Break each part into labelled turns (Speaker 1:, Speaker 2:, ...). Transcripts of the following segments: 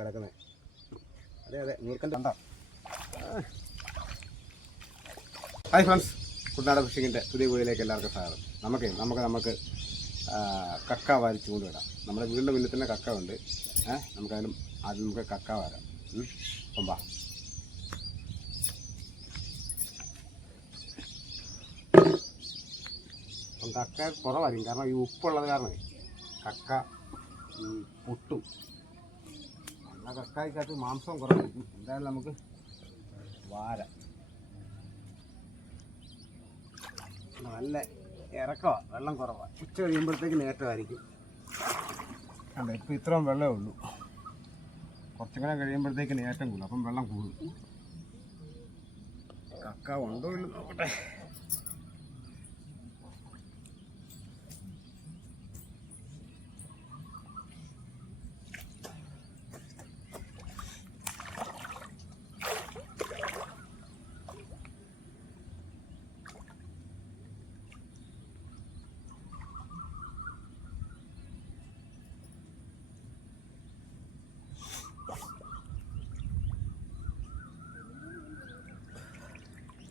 Speaker 1: കിടക്കുന്നത് അതെ അതെ നീർക്കന്റെ കണ്ട. ഹായ് ഫ്രണ്ട്സ് കുട്ടനാട് ഫിഷിങ്ങിന്റെ പുതിയ വീടിലേക്ക് എല്ലാവർക്കും സ്വാഗതം. നമുക്ക് നമുക്ക് നമുക്ക് കക്ക കക്ക വാരി വരാം നമ്മുടെ വീടിന്റെ മുന്നിൽ തന്നെ കക്ക ഉണ്ട്. ഏഹ് ആദ്യം നമുക്ക് കക്ക വാരാം. അപ്പം വാ. കക്ക കുറവായിരിക്കും. കാരണം ഈ ഉപ്പുള്ളത് കാരണമേ കക്ക പൊട്ടും. നല്ല കക്കായ്ക്കകത്ത് മാംസം കുറവായിരിക്കും എന്തായാലും നമുക്ക് വാര. നല്ല ഇറക്കമാണ് വെള്ളം കുറവാണ് ഉച്ച കഴിയുമ്പോഴത്തേക്ക് നേട്ടമായിരിക്കും. അല്ല ഇപ്പം ഇത്രയും വെള്ളമേ ഉള്ളൂ. കുറച്ചും കൂടെ കഴിയുമ്പോഴത്തേക്ക് നേട്ടം കൂടും അപ്പം വെള്ളം കൂടും. കക്ക ഉണ്ടോ ഇല്ല നോക്കട്ടെ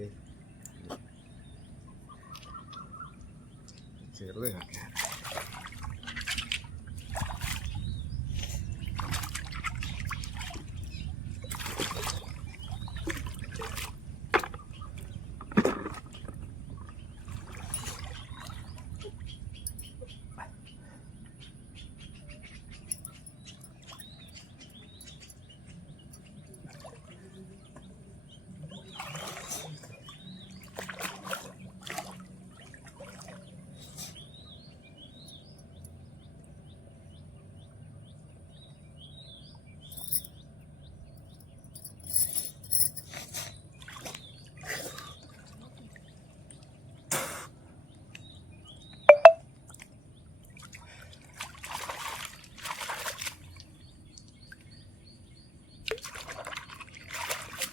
Speaker 1: ഏയ്. ചെറുത് കക്ക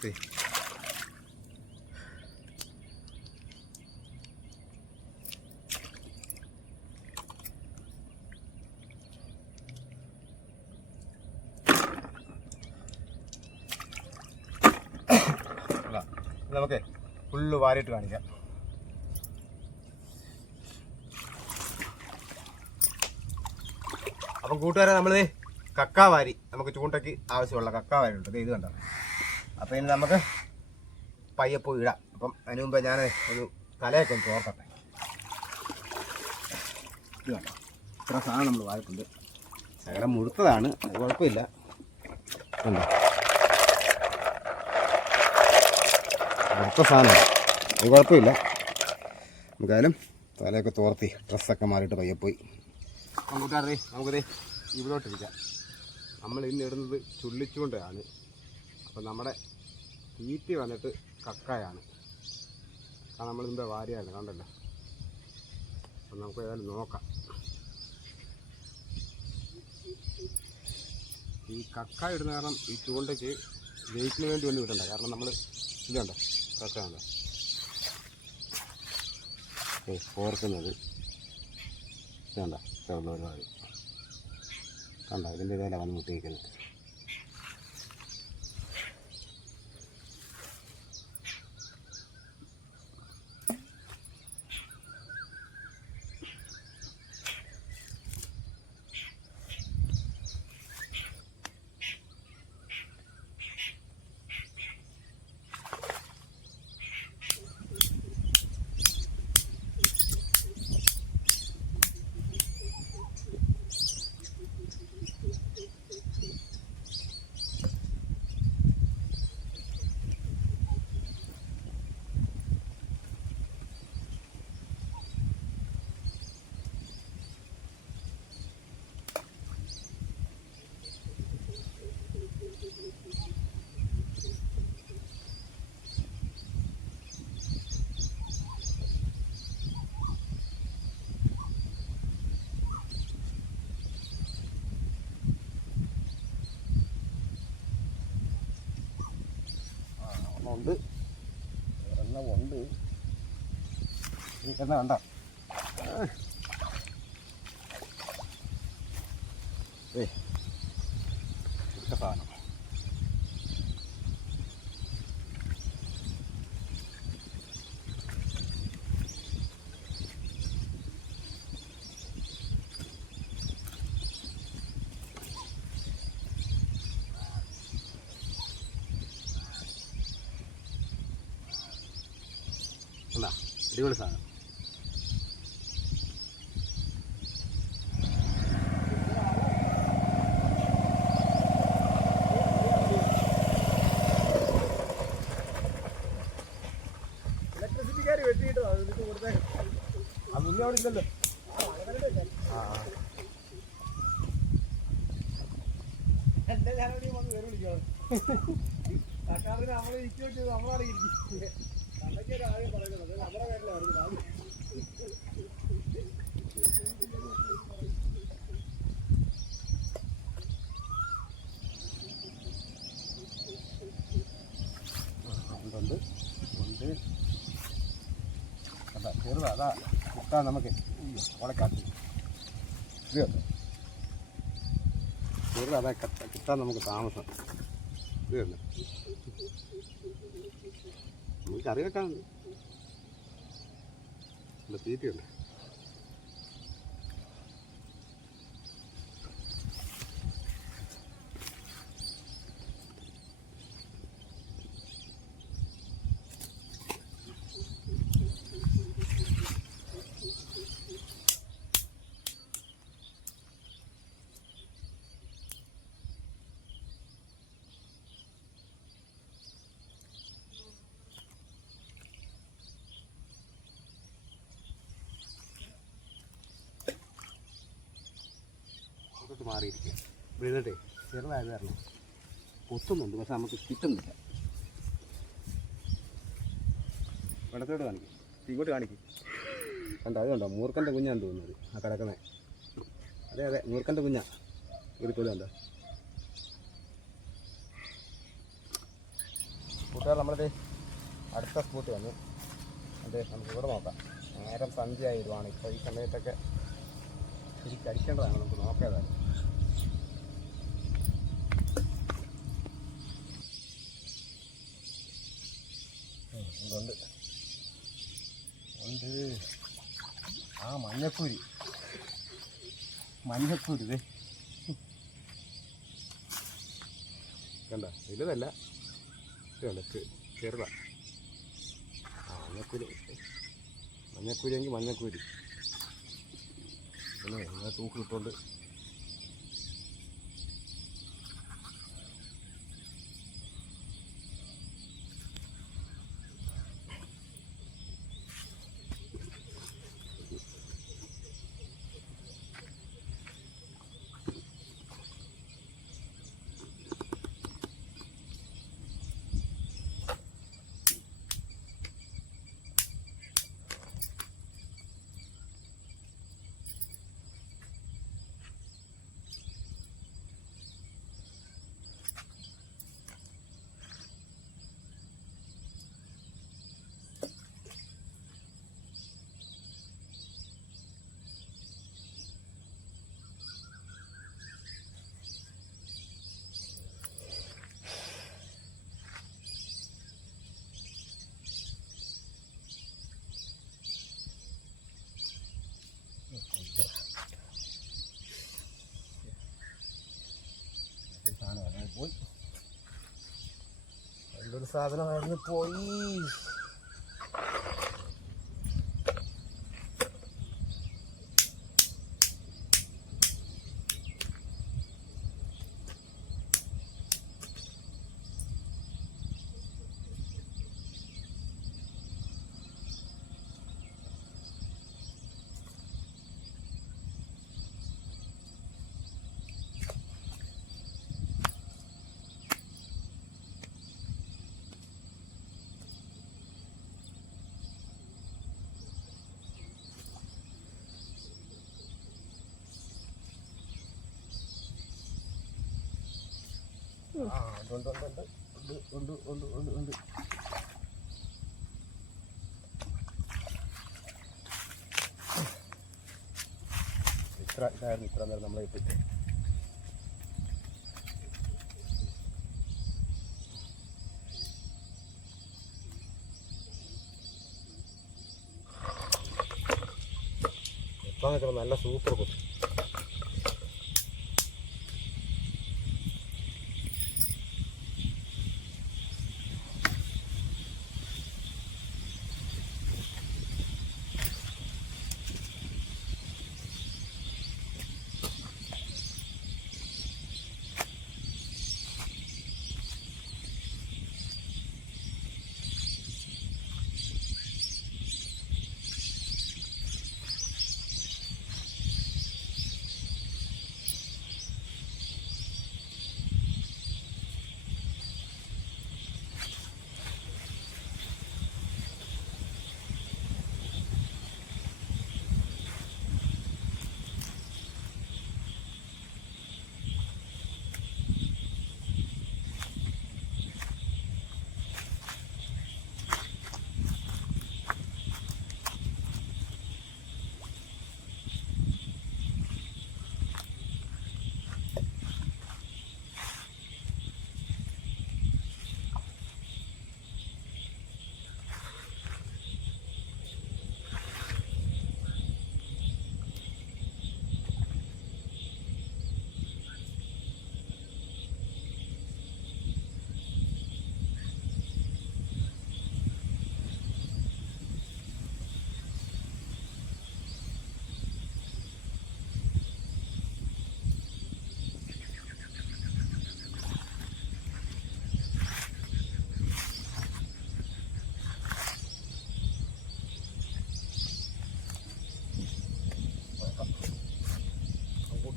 Speaker 1: ഏയ്. അല്ല, ഇത് നമുക്ക് ഫുള്ള് വാരിയിട്ട് കാണിക്കാം. അപ്പം കൂട്ടുകാരെ നമ്മൾ കക്ക വാരി നമുക്ക് ചൂണ്ടയ്ക്ക് ആവശ്യമുള്ള കക്ക വാരി ഉണ്ട് ഇത് കണ്ടോ? അപ്പം ഇനി നമുക്ക് പയ്യപ്പൂ പോയി ഇടാം. അപ്പം അതിന് മുമ്പ് ഞാൻ ഒരു തലയൊക്കെ ഒന്ന് തോർക്കട്ടെ ഇത് കണ്ടോ? ഇത്ര സാധനം നമ്മൾ വാരിട്ടുണ്ട് ശകലം മുഴുത്തതാണ്. കുഴപ്പമില്ല. മുഴുത്ത സാധനം. അത് കുഴപ്പമില്ല. നമുക്കായാലും തലയൊക്കെ തോർത്തി ഡ്രസ്സൊക്കെ മാറിയിട്ട് പയ്യെ പോയി. നമുക്കറിയേ നമുക്കതേ ഇവിടോട്ടിരിക്കാം നമ്മൾ ഇന്ന് ഇടുന്നത് ചുള്ളിച്ചുകൊണ്ടാണ് അപ്പം നമ്മുടെ തീറ്റി വന്നിട്ട് കക്കായാണ്. കാരണം നമ്മൾ ഇതിന്റെ വാരിയാണ് കണ്ടല്ലോ? അപ്പം നമുക്ക് ഏതായാലും നോക്കാം. ഈ കക്ക കാരണം ഈ ചൂണ്ടയ്ക്ക് വെയിറ്റിന് വേണ്ടി ഒന്നും ഇടണ്ട. കാരണം നമ്മൾ ഇതുണ്ടോ കക്ക കണ്ടോ ഏ ഓർക്കുന്നത് ചെറുള്ള ഒരുപാട് കണ്ടോ ഇതിന്റെ ഇതല്ല വന്ന് മുട്ടിയിരിക്കുന്നത്. ഉണ്ട്. ഉണ്ട്. ഇരിക്കുന്ന കണ്ട ഏ സാധനം. അടിപൊളി സാധനം. മുന്നേ അവിടെ ഇല്ലല്ലോ. ആ
Speaker 2: എന്റെ ഞാനോട് വന്ന് പേര് വിളിക്കണം നമ്മളെ വെച്ച് നമ്മളാണ് ഇരിക്കുന്നത്
Speaker 1: ചെറുതാ അതാ കുത്താ നമുക്ക് ഉളക്കാത്തി ഇതുണ്ട് ചെറുതാ അതാ കിട്ടാൻ നമുക്ക് താമസം ഇതുണ്ട് നമുക്ക് കറി വെക്കാനുണ്ട് നല്ല തീറ്റയുണ്ട്. മാറിയിരിക്കുക. വീണിട്ടേ ചെറുതായത് കാരണം. പൊത്തുന്നുണ്ട് പക്ഷെ നമുക്ക് കിട്ടുന്നില്ല. വെള്ളത്തോട് കാണിക്കും. ഇങ്ങോട്ട് കാണിക്കും. കണ്ടോ അത് കണ്ടോ? മൂർക്കന്റെ കുഞ്ഞാന്ന് തോന്നുന്നത് ആ കിടക്കുന്നത് അതെ അതെ മൂർക്കന്റെ കുഞ്ഞാ. ഇതിപ്പോൾ കണ്ടോ? കൂട്ടുകാർ നമ്മളത് അടുത്ത സ്പോട്ട് വന്നു. അതെ നമുക്ക് ഇവിടെ നോക്കാം. നേരം സന്ധ്യ ആയിരുവാണ് ഇപ്പോൾ ഈ സമയത്തൊക്കെ ശരിക്കും അടിക്കേണ്ടതാണ്. നമുക്ക് നോക്കേതായാലും മഞ്ഞക്കുരു മഞ്ഞക്കുരുവേ കണ്ട? വലുതല്ല. ചെറുത മഞ്ഞക്കുരു മഞ്ഞക്കൂരി എങ്കിൽ മഞ്ഞക്കൂരി അല്ലേ തൂക്കിട്ടുണ്ട് പോയി. നല്ലൊരു സാധനമായിരുന്നു. പോയി. ആ ഇത്ര ഇതായിരുന്നു ഇത്ര നേരം നമ്മളെ ഇട്ടിട്ട്. നല്ല സൂപ്പർ കൊടുക്കും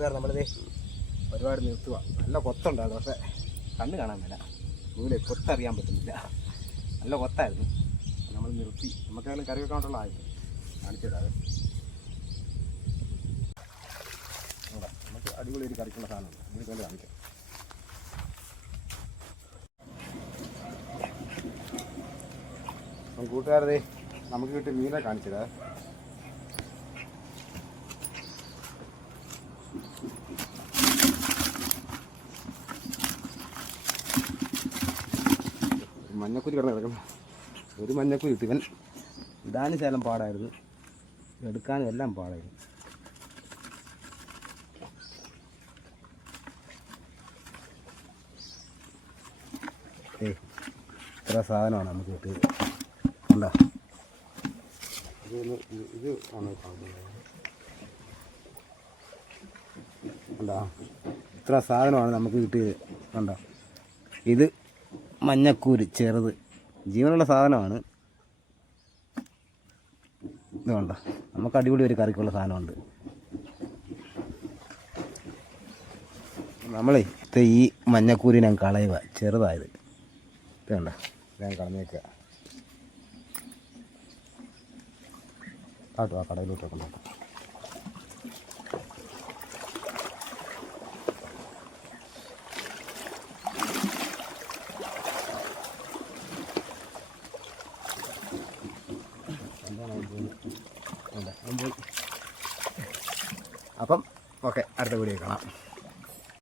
Speaker 1: കൂട്ടുകാർ നമ്മളിത് ഒരുപാട് നിർത്തുക. നല്ല കൊത്തുണ്ടായിരുന്നു പക്ഷേ കണ്ണ് കാണാൻ മേല. നൂൽ കൊത്തറിയാൻ പറ്റുന്നില്ല. നല്ല കൊത്തായിരുന്നു. നമ്മൾ നിർത്തി. നമുക്കായാലും കറി വെക്കാനുള്ള ആയി കാണിച്ചിടാതെ നമുക്ക് അടിപൊളി ഒരു കറിക്കുള്ള സാധനമുണ്ട്. നിങ്ങൾക്ക് വേണ്ടി കാണിക്കാം. കൂട്ടുകാരതെ നമുക്ക് കിട്ടിയ മീനെ കാണിച്ചതാ മഞ്ഞക്കുരി കിടന്ന് കിടക്കുന്നത് ഒരു മഞ്ഞക്കുരി ഇട്ട് ഇവൻ ഇടാനും ശേലം പാടായിരുന്നു. എടുക്കാനും എല്ലാം പാടായിരുന്നു. ഏയ് ഇത്ര സാധനമാണ് നമുക്ക് കിട്ടിയത്. ഉണ്ടോ ഇത് ഇത് ഇത്ര സാധനമാണ് നമുക്ക് കിട്ടിയത്. കണ്ടോ? ഇത് മഞ്ഞക്കൂര് ചെറുത്. ജീവനുള്ള സാധനമാണ്. ഇതുകൊണ്ട് കണ്ടോ? നമുക്ക് അടിപൊളി ഒരു കറിക്കുള്ള സാധനമുണ്ട്. നമ്മളേ ഈ മഞ്ഞക്കൂരി ഞാൻ കളയുക. ചെറുതായത്. ഇത് കണ്ടോ? ഞാൻ കളഞ്ഞേക്കുക. കാട്ടുക കടയിലോട്ടൊക്കെ കടയിലോട്ട് ぐれいかな。